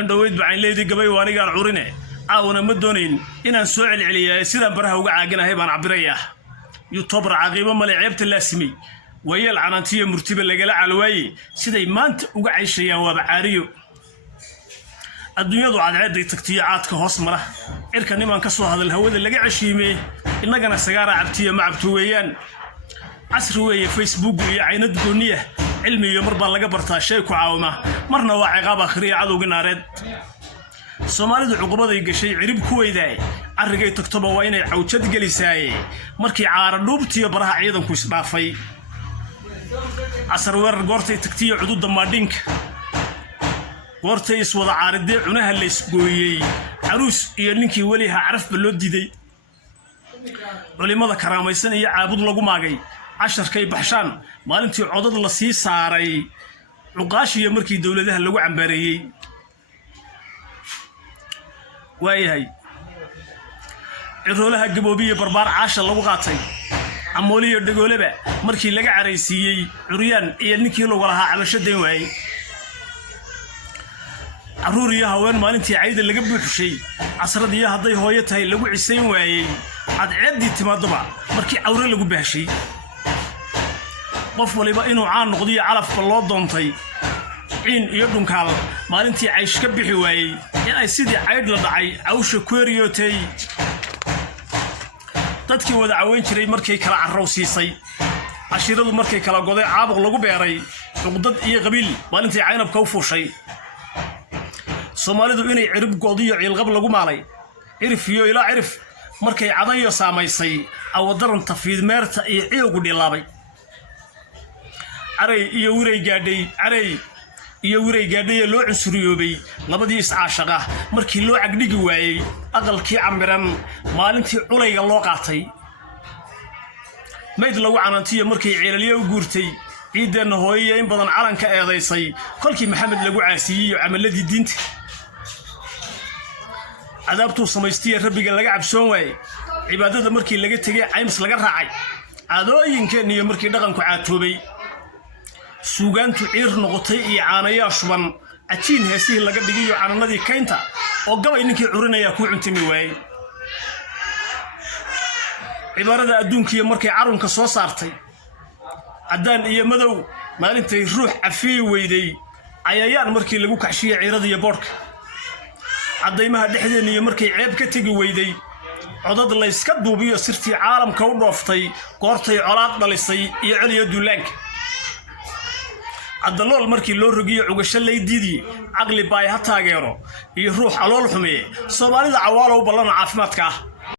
indhaweyd baan leeyahay gabay waanigaan curine aawna ma doonayn inaan soo celceliyo sidaan baraha uga caaganahay baan cabirayaa YouTube raaqiibo male ceebta laasimi wayeel canaantiyo murtiba lagala calwaaye siday maanta uga cayshayaan waa bacaariyo adduunyadu cadceeday tagtiyo caadka hoos mara cirka niman ka soo hadal hawada laga cashiimay innagana sagaara cabtiyo ma cabto weeyaan casri weeye Facebook iyo aynad gooniya cilmi iyo marba laga bartaa shay ku caawima marna waa ciqaab akhriya cadowga naareed Soomaalidu cuqubaday gashay cirib ku weyday arigay tagtoba waa inay cawjad galisaay markii caara dhuubtiyo baraha ciidanku isdhaafay asar weerar goortay tagtiyo cudud maadinka goortay iswada caaridee cunaha la isgooyay aruus iyo ninkii waliha carafba loo diiday culimada karaamaysan iyo caabud lagu maagay casharkay baxshaan maalintii codad la sii saaray cuqaashiyo markii dawladaha lagu cambareeyay waayahay ciroolaha gaboobiye barbaar caasha lagu qaatay amooliyo dhagooleba markii laga careysiiyay curyaan iyo ninkii lagu lahaa cabashadeen waayay caruuriyo haween maalintii cayda laga buuxshay casradiyo hadday hooyo tahay lagu cisayn waayay cadceedii timaadaba markii cawre lagu baashay qof waliba inuu caan noqdiyo calafka loo doontay ciin iyo dhunkaal maalintii caysh ka bixi waayay in ay sidii cayd la dhacay awsha kueriyotay dadkii wada caweyn jiray markay kala carrow siisay ashiradu markay kala goday caabuq lagu beeray uqdad iyo qabiil maalintii caynabka u fuushay Soomaalidu inay cirib goodiyo ciilqab lagu maalay cirif iyo ilaa cirif markay cadayo saamaysay awadaran tafiid meerta iyo ciigu dhilaabay aray iyo wiray gaadhay loo cusuriyoobay labadii iscaashaqa markii loo cagdhigi waayay aqalkii camiran maalintii culayga loo qaatay mayd lagu canaantiyo markii ciilaliyo u guurtay ciideena hooyay in badan calanka eedaysay kolkii maxamed lagu caasiyay camaladii diinta cadaabtu samaystay rabbiga laga cabsoon waayay cibaadada markii laga tagay caymis laga raacay caadooyinkeena iyo markii dhaqanku caatoobay suugaantu ciir noqotay iyo caanayaa shuban ajiin heesihii laga dhigiyo cananadii kaynta oo gabay ninkii curinaya ku cuntimi waayay cibaarada adduunkiyo markay carunka soo saartay cadaan iyo madow maalintay ruux afii weyday ayayaan markii lagu kaxshiyay ciiradiyo boodhka cadaymaha dhexdeena iyo markay ceeb ka tagi weyday codad la iska duubiyo sirtii caalamka u dhooftay goortay colaad dhalisay iyo celiyo duulaanka adalool markii loo rogiyo cugasho leeydiidii aqli baay ha taageero iyo ruux alool xumeeyay Soomaalida cawaalo u ballan caafimaadka ah